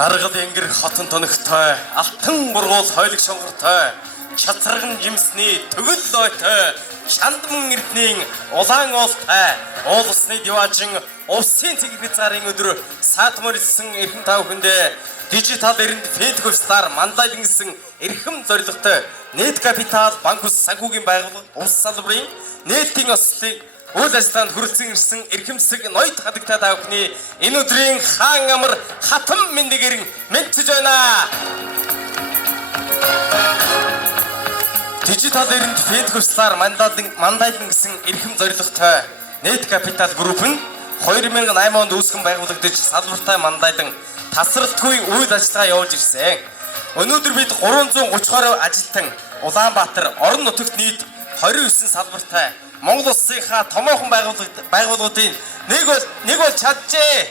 Аргал энгэр хотон тоногтой, алтан бургуул хойлог шонгортой, чацраган жимсний төгөл лойтой, шандман эрдний улаан уултай, уулсны диваажин улсын цэгний царын өдөр саатмар илсэн эрхэм тав хүндээ дижитал эринд фэнтхүүстар мандайлангсан эрхэм зорилготой Net Capital банк ус санхүүгийн байгууллага улс салбарын нийтийн ослыг үйл ажиллагаанд хүрэлцэн ирсэн эрхэмсэг ноёд хадагтай та бүхний энэ өдрийн хаан амар хатан мэндээр мэдчиж байна. Дижитал эринд фэнтхүүстар мандайлан гэсэн эрхэм зорилготой Net Capital Group нь 2008 онд үүсгэн байгуулагдаж салбартай мандайлан тасралтгүй үйл ажиллагаа явуулж ирсэн. Өнөөдөр бид 330 гаруй ажилтан Улаанбаатар орон нутагт нийт 29 салбартай Монгол улсынхаа томоохон байгууллагуудын нэг бол чаджээ.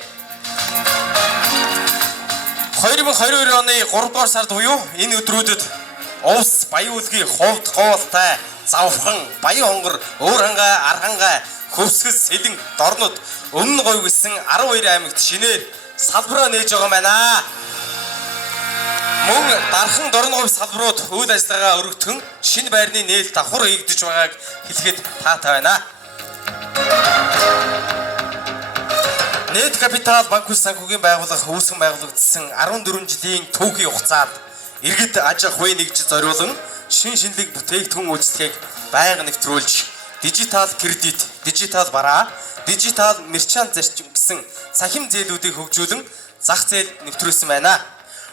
2022 оны 3 дугаар сард буюу энэ өдрүүдэд улс баян үлгийн хувьд гоолтай завхан баян хонгор өөр хангаа архангаа хөвсгөл сэлэн дорнод өмнө говь гэсэн 12 аймагт шинээр салбараа нээж байгаа юм байна. Мөн дархан дорн говь салбарууд үйл ажиллагаа өргөтгөн шинэ байрны нээлт давхар хийгдэж байгааг хэлэхэд таатай байна. Net Capital банк ус санхүүгийн байгууллага үүсгэн байгуулагдсан 14 жилийн түүхийн хугацаанд иргэд аж ахуй нэгж зориулан шинжлэх бүтээгдэхүүн үйлчлэгийг байнга нэвтрүүлж дижитал кредит, дижитал бараа, дижитал мерчант зарчим гэсэн сахим зээлүүдийг хөгжүүлэн зах зээл нэвтрүүлсэн байна.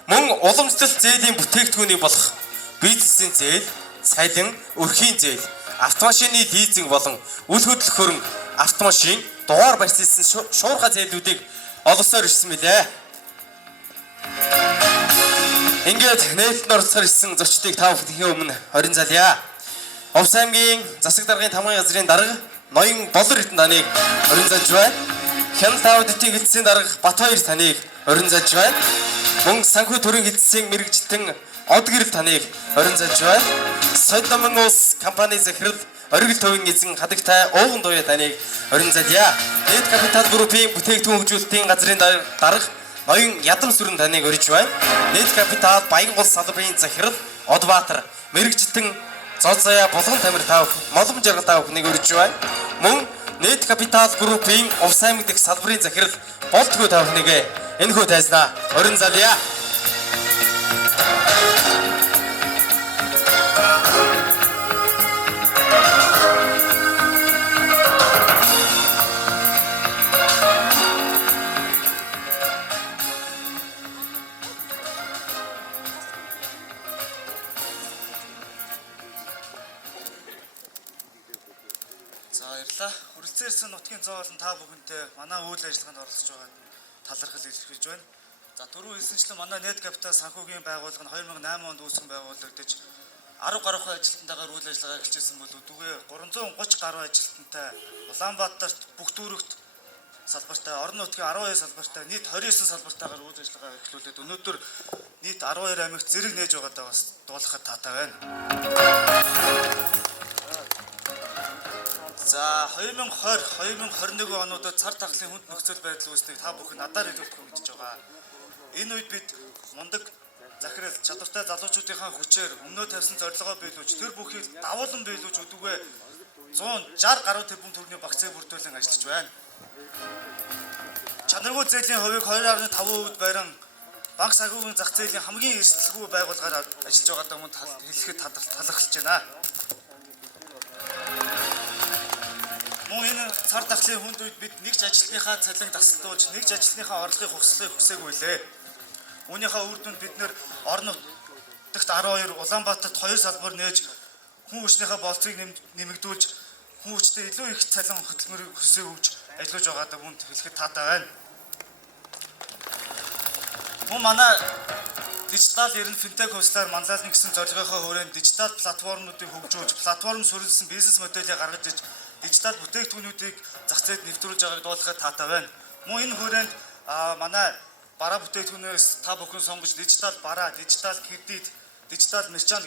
Мөн уламжлалт зээлийн бүтээгдэхүүнийг болох бизнесийн зээл, цалин, өрхийн зээл, автомашины лизинг болон үл хөдлөх хөрөнгө, автомашин, дугаар барьсан шуурга зээлүүдийг олгосоор ирсэн мэлээ. Ингээд нээлтд орцохоор ирсэн зочдыг та бүхэний өмнө хорин залъя. Овс аймгийн засаг даргын тамгын газрын дарга Ноён Болор хэдэн таныг хорин залж байна. Хяналт аудитын хэлтсийн дарга Батбаяр таныг хорин залж байна. Мөн санхүү төрийн хэлтсийн мэрэгжилтэн Од гэрэл таныг хорин залж байна. Сод намын улс компани захирал Оргил төвийн эзэн хадагтай Ууган Дуя таныг хорин залъя. Net Capital Group-ийн бүтээгдэхүүн хөгжүүлэлтийн газрын дарга Ноён Ядам Сүрэн таныг орж байна. Net Capital Баян улс салбарын захирал Од Баатар мэрэгжилтэн Зод заяа Булган Тамир тав молом жаргал тав хүнийг өрж байна. Мөн Net Capital Group-ийн Увс аймаг дэх салбарын захирал Болтгоо тав хүнийг энэ хүү тайзнаа орин залъя. Хүрэлцээрсэн нутгийн зоо болон та бүхэнтэй манай үйл ажиллагаанд оролцож байгаад талархал илэрхийлж байна. За түрүү хэлсэнчлэн манай Net Capital санхүүгийн байгууллага нь 2008 онд үүсгэн байгуулагдаж 10 гаруй ажилтнтайгаар үйл ажиллагаа эхэлжсэн бол үдүгээ 330 гаруй ажилтнтай Улаанбаатарт бүх дүүрэгт салбартай, орон нутгийн 12 салбартай, нийт 29 салбартайгаар үйл ажиллагаа эхлүүлээд өнөөдөр нийт 12 аймагт зэрэг нээж байгаадаа бас дуулахад таатай байна. За 2020-2021 онуудад цар тахлын хүнд нөхцөл байдал үүснийг та бүхэн надаар хэлүүлэх мэдж байгаа. Энэ үед бид мундаг захирал чадвартай залуучуудынхаа хүчээр өмнөө тавьсан зорилгоо биелүүлж тэр бүхийг давуулан биелүүлж өдөгөө 160 гаруй тэрбум төгрөгийн багцыг бүрдүүлэн ажиллаж байна. Чанаргүй зээлийн хувийг 2.5% барин банк санхүүгийн зах зээлийн хамгийн эрсдэлгүй байгууллагаар ажиллаж байгаадаа мөн хэлэхэд талархалж байна. Мөн энэ цар тахлын хүнд үед бид нэгж ажилтныхаа цалин тасалдуулж, нэгж ажилтныхаа орлогыг хүсээгүй лээ. Үүнийхээ үр дүнд бид нэр орон нутагт 12, Улаанбаатарт 2 салбар нээж хүн хүчнийхээ болцыг нэмэгдүүлж, хүн хүчтэй илүү их цалин хөтөлмөрийг хүсээгүйж ажиллаж байгаадаа мөн хэлэхэд таатай байна. Мөн манай дижитал эрен финтех хувьслаар манлайлна гэсэн зорилгынхаа хүрээнд дижитал платформуудыг хөгжүүлж, платформ суурилсан бизнес моделийг гаргаж иж дижитал бүтээгдэхүүнүүдийг зах зээлд нэвтрүүлж байгааг дуулахад таатай байна. Мөн энэ хүрээнд манай бараа бүтээгдэхүүнээс та бүхэн сонгож дижитал бараа, дижитал кредит, дижитал мерчант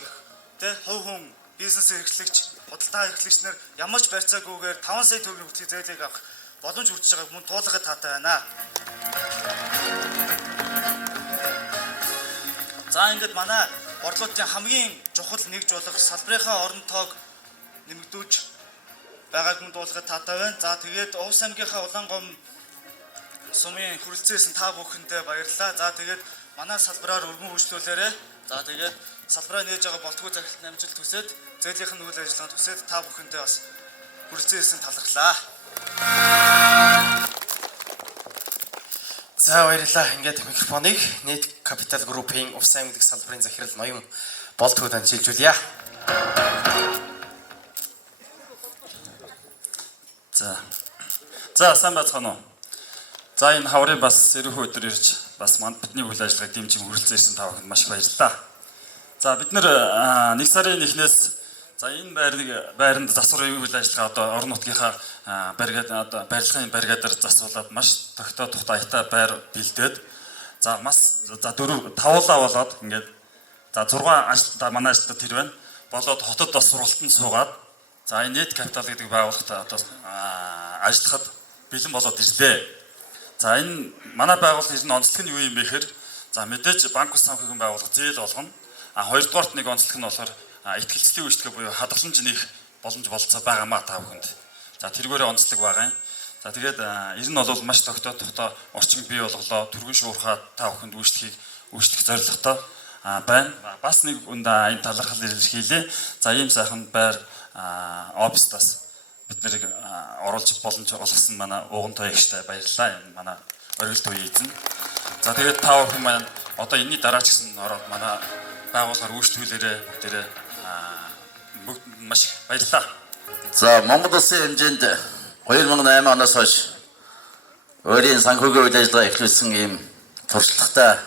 гэх хувь хүн бизнес эрхлэгч, худалдаа эрхлэгч нар ямар ч барьцаагүйгээр 5 сая төгрөгийн хүртэлх зээлийг авах боломж хүртэж байгааг мөн туулахад таатай байна. За ингээд манай борлуулалтын хамгийн чухал нэгж болох салбарынхаа орон тоог нэмэгдүүлж байгааг нь дуулахад таатай байна. За тэгээд Увс аймгийнхаа Улаангом сумын хүрэлцээсэн та бүхэндээ баярлалаа. За тэгээд манай салбараар өргөн хөгжлүүлээрэй. За тэгээд салбараа нээж байгаа болтгоо захиралт намжилт төсөөд зөөлийнх нь үйл ажиллагаа төсөөд та бүхэндээ бас хүрэлцээсэн талархлаа. За баярлалаа. Ингээд микрофоныг Net Capital Group-ийн Увс аймгийн салбарын захирал ноён болтгоонд шилжүүлье. За сайн байцгаана уу. За энэ хаврын бас сэрүүх өдөр ирж бас манд бидний үйл ажиллагааг дэмжин хүрэлцээсэн та бүхэнд маш баярлалаа. За бид нэр 1 сарын 1-ээс за энэ байранд засвар үйл ажиллагаа одоо орон нутгийнхаа баригад одоо барилгын баригадаар засвуулаад маш тогтоод тухтайтай байр бэлдээд за маш за 4 тавуулаа болоод ингээд за 6 ажилтнаа манай ажилтнаа тэр байна. Болоод хотод бас сургалтанд суугаад за энэ Net Capital гэдэг байгууллагатай одоо ажиллахад бэлэн болоод ирлээ. За энэ манай байгууллага ер нь онцлог нь юу юм бэ гэхээр за мэдээж банк ус санхүүгийн байгууллага зээл болгоно. Хоёрдугаарт нэг онцлог нь болохоор ихтгэлцлийн үйлчлэгээ буюу хадгаламж нэх боломж болцоо байгаамаа та бүхэнд. За тэргээрээ онцлог байгаа юм. За тэгээд ер нь бол маш тогтоод тухтай орчин бий болголоо. Түргэн шуурхаа та бүхэнд үйлчлэх зорилготой байна. Бас нэг үндэ энэ талархал илэрхийлээ. За ийм сайхан байр офистаас бид нарыг оруулж боломж олгосон манай Угантай ягштай баярлалаа. Манай оргилд үе эзэн. За тэгээд та бүхэн маань одоо энэний дараа ч гэсэн ороод манай байгууллагаар үйлчлүүлээрээ бүгдээрээ маш их баярлалаа. За Монгол Улсын хэмжээнд 2008 оноос хойш өөрийн санхүүгийн үйл ажиллагаа эхлүүлсэн ийм туршлагатай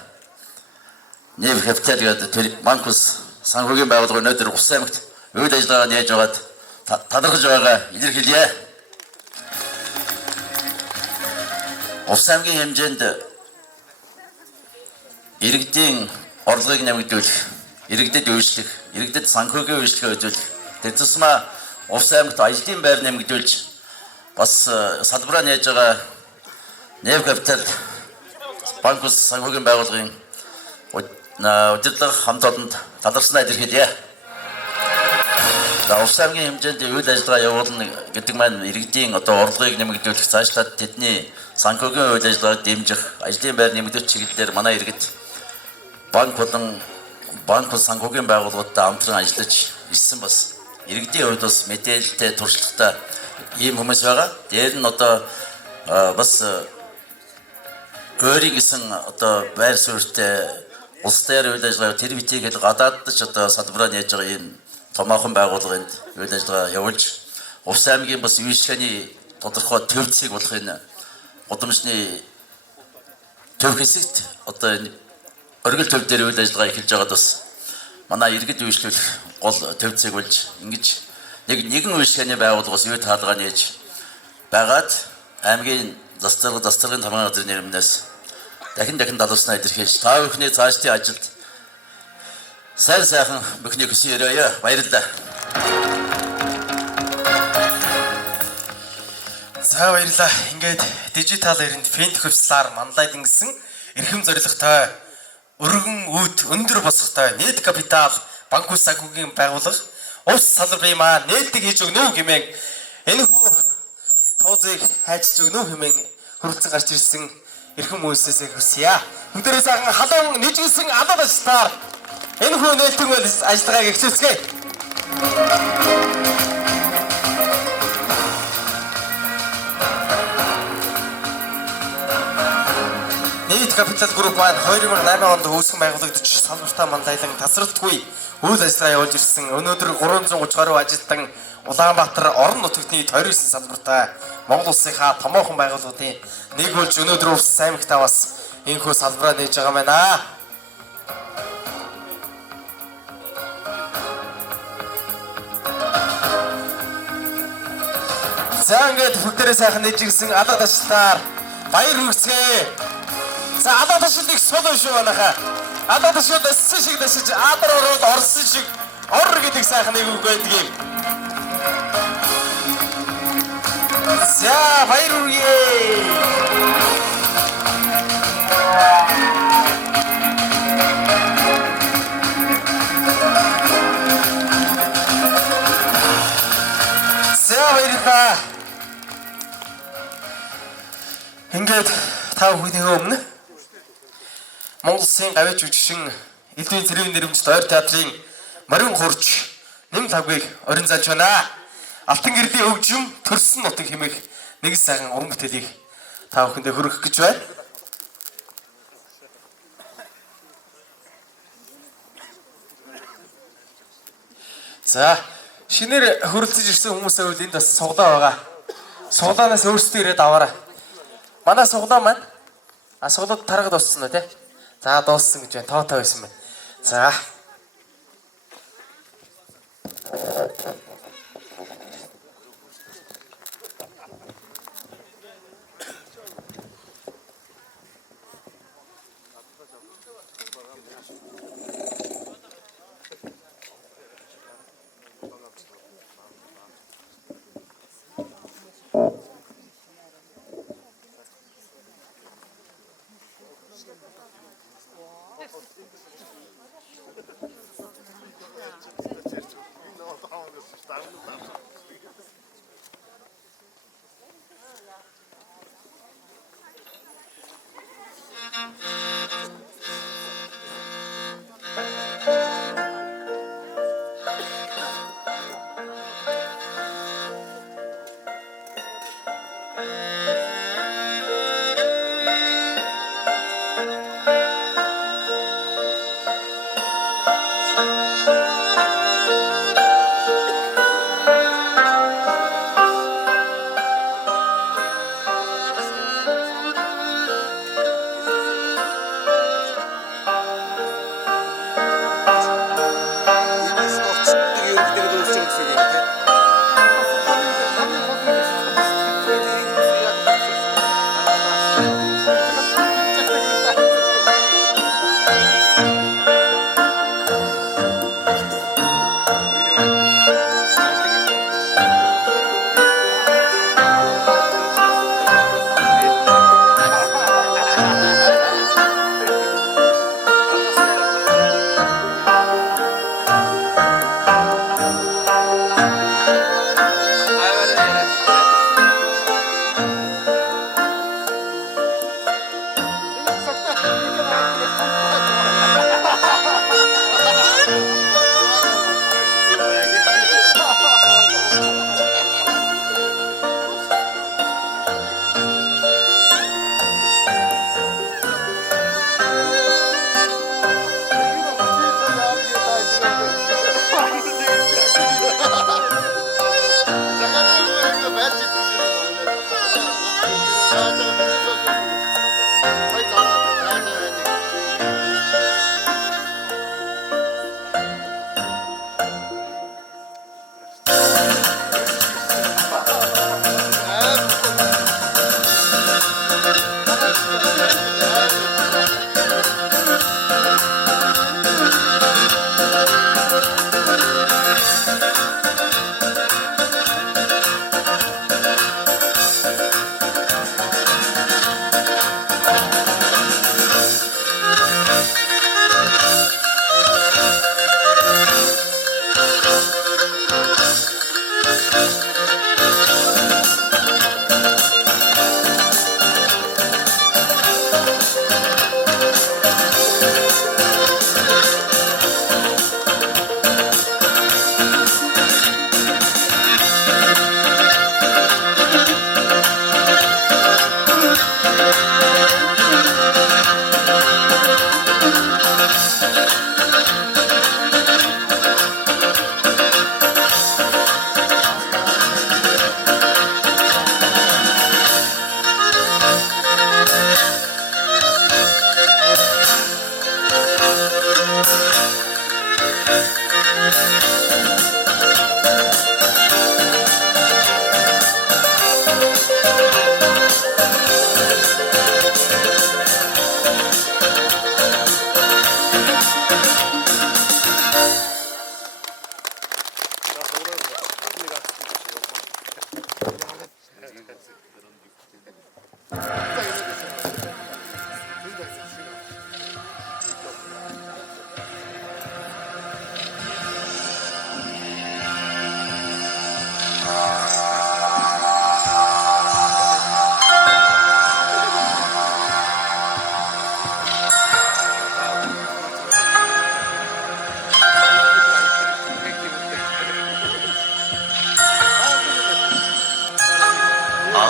Net Capital гэдэг банк ус санхүүгийн байгууллага өнөөдөр Увс аймагт үйл ажиллагаа нээж байгаад талархаж байгаа илэрхийлье. Увс аймгийн хэмжээнд иргэдийн орлогыг нэмэгдүүлэх, иргэдэд үйлчлэх, иргэдэд санхүүгийн үйлчлэгээ үзүүлэх, тэр тусмаа Увс аймагт ажлын байр нэмэгдүүлж бас салбараа нээж байгаа Net Capital банк ус санхүүгийн байгууллагын удирдлага хамт олонд талархснаа илэрхийлье. За Увс аймгийн хэмжээнд үйл ажиллагаа явуулна гэдэг маань иргэдийн одоо орлогыг нэмэгдүүлэх, цаашлаад тэдний санхүүгийн үйл ажиллагааг дэмжих, ажлын байр нэмэгдүүлэх чиглэлээр манай иргэд банк болон банк ус санхүүгийн байгууллагуудтай хамтран ажиллаж ирсэн бас иргэдийн хувьд бас мэдээлэлтэй туршлагатай ийм хүмүүс байгаа. Дээр нь одоо бас өөрийн гэсэн одоо байр суурьтай улс дээр үйл ажиллагаа тэр битийг гадаадд ч одоо салбараа нээж байгаа ийм томоохон байгууллаганд үйл ажиллагаа явуулж Увс аймгийн бас вишгэний тодорхой төвцийг болох энэ гудамжны төв хэсэгт одоо энэ оргил төв дээр үйл ажиллагаа эхэлж байгаад бас манай иргэд үйлчлүүлэх гол төвцийг болж ингэж нэгэн вишгэний байгууллагаас юу таалгаа нээж байгаад аймгийн засваргын тамгын газрын нэрмнээс дахин далуулснаа илэрхийлж та бүхний цаашдын ажилд сайн сайхан бүхний хүсье өрөөё. Баярлалаа. За баярлалаа. Ингээд дижитал эринд финт хөвслаар манлайлан гисэн эрхэм зорилготой өргөн үүд өндөр босготой Net Capital банк ус санхүүгийн байгууллага Увс салбарын маань нээлтийг хийж өгнө гэмээн энэ хүү туузыг хайчиж өгнө хэмээн хүрэлцэн гарч ирсэн эрхэм үйлсээс хүсье. Бүгдээрээ сайхан халуун нэжгэлсэн алаад ажилтнаар энэ хүү нээлтийн ажиллагааг эхлүүлцгээе. Net Capital Group маань 2008 онд үүсгэн байгуулагдаж салбартаа манлайлан тасралтгүй үйл ажиллагаа явуулж ирсэн. Өнөөдөр 330 гаруй ажилтан Улаанбаатар орон нутгийн 29 салбартай Монгол улсынхаа томоохон байгууллагын нэг болж өнөөдөр Увс аймагтаа бас энэхүү салбараа нээж байгаа байна. За ингээд бүгдээрээ сайхан нэжигсэн алаад ажилтнаар баяр хүргэцгээе. За алаад ажилтныг солон шүү манайхаа. Алаад ажилтнууд эссэн шиг дэшиж адар ороод орсон шиг ор гэдэг сайхан нэг үг байдаг юм. За баяр хүргэе. Ингээд та бүхний өмнө Монгол Улсын гавьяа жүжигчин Элдвийн цэргийн нэрмжт ойр театрын Морин хурж нэм тавгийг орин залж байна. Алтан гэрлийн өвжим төрсөн нутаг хэмээх нэг сайхан уран бүтээлийг та бүхэндээ хүргэх гэж байна. За, шинээр хөрөлцөж ирсэн хүмүүсийн хувьд энд бас суглаа байгаа. Суглаанаас өөрсдөө ирээд аваарай. Манай суглаа маань суглаад тарахад дууссан уу те? За, дууссан гэж байна. Тоотой байсан байна. За.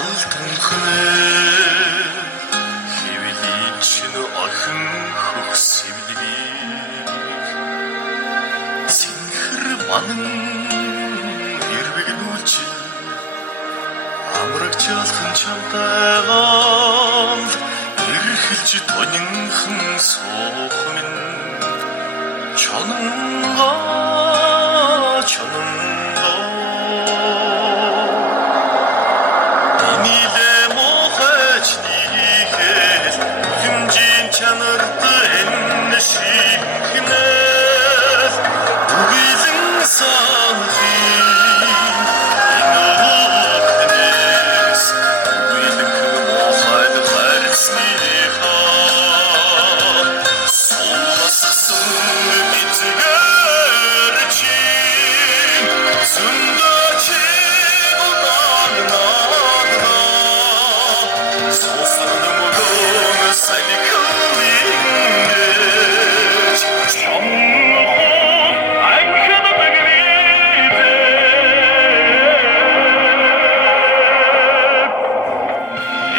алтан хүнэ хэвлийн чинь охин хөх сэвлэг цэнхэр манан хэрвэг нүүлч амрагч алхан чамтайгаан эрхэлж тонинхан суух минь чононго Инилэ мохач нихэл хэмжин чанарт энэ шихнэл үгэлэн санхин инохнес үгэлэн мохайд харсныха сулассан мэдгэр чи Сүндочи удаанна Сосрын мөгөн саликалинэж Чамноо айхад бэгвидэ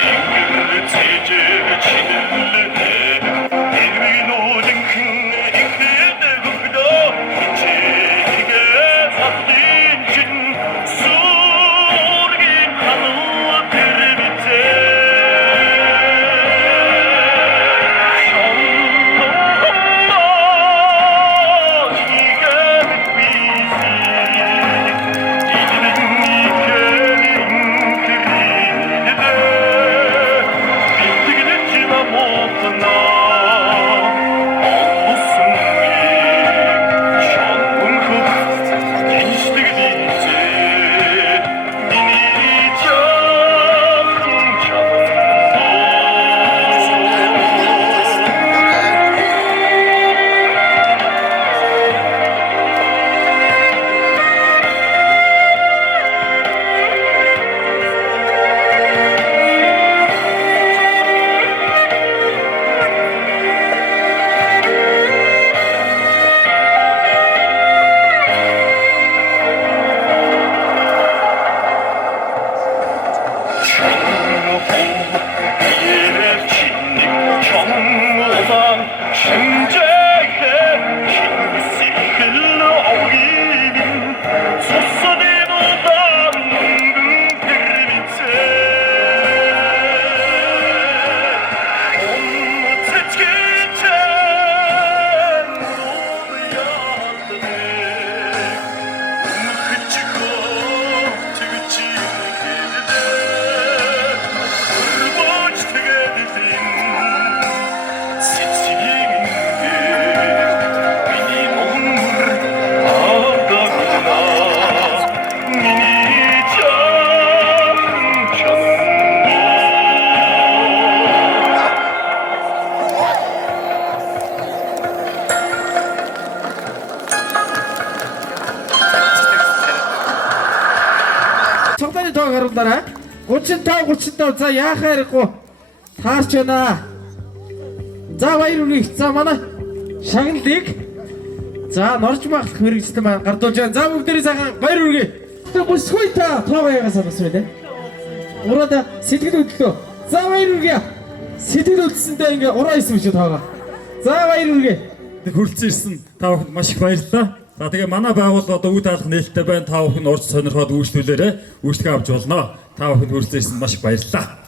Ингэр цэжэг чинэллэ Элвинодин хэн ихнэдэ гүгдо Хичээгэ сахдин чин Сургин хануа тэрбитэ Цогтойны тоог харуулаарай. 35 за яахаа ярихгүй таарч байна. За баяр үргэлж. За манай шагналыг за норж махлах мэрэгчлэн маань гардуулж байна. За бүгдээрээ сайхан баяр үргэлж. Тэр бүсгүй та тоог яагаас авсан бэ? Ураад сэтгэл хөдлөө. За баяр үргэлж. Сэтгэл хөдлсөндөө ингээ ураа исэн шүү тоогоо. За баяр үргэлж. Хүрэлцэн ирсэн та бүхэнд маш их баярлалаа. За тэгээ манай байгууллага одоо үе даалгах нээлттэй байна. Та бүхэн урьд сонирхоод үйлчлүүлээрэ үйлчлэгээ авч болно. Та бүхэнд хүрэлцэн ирсэн маш их баярлалаа.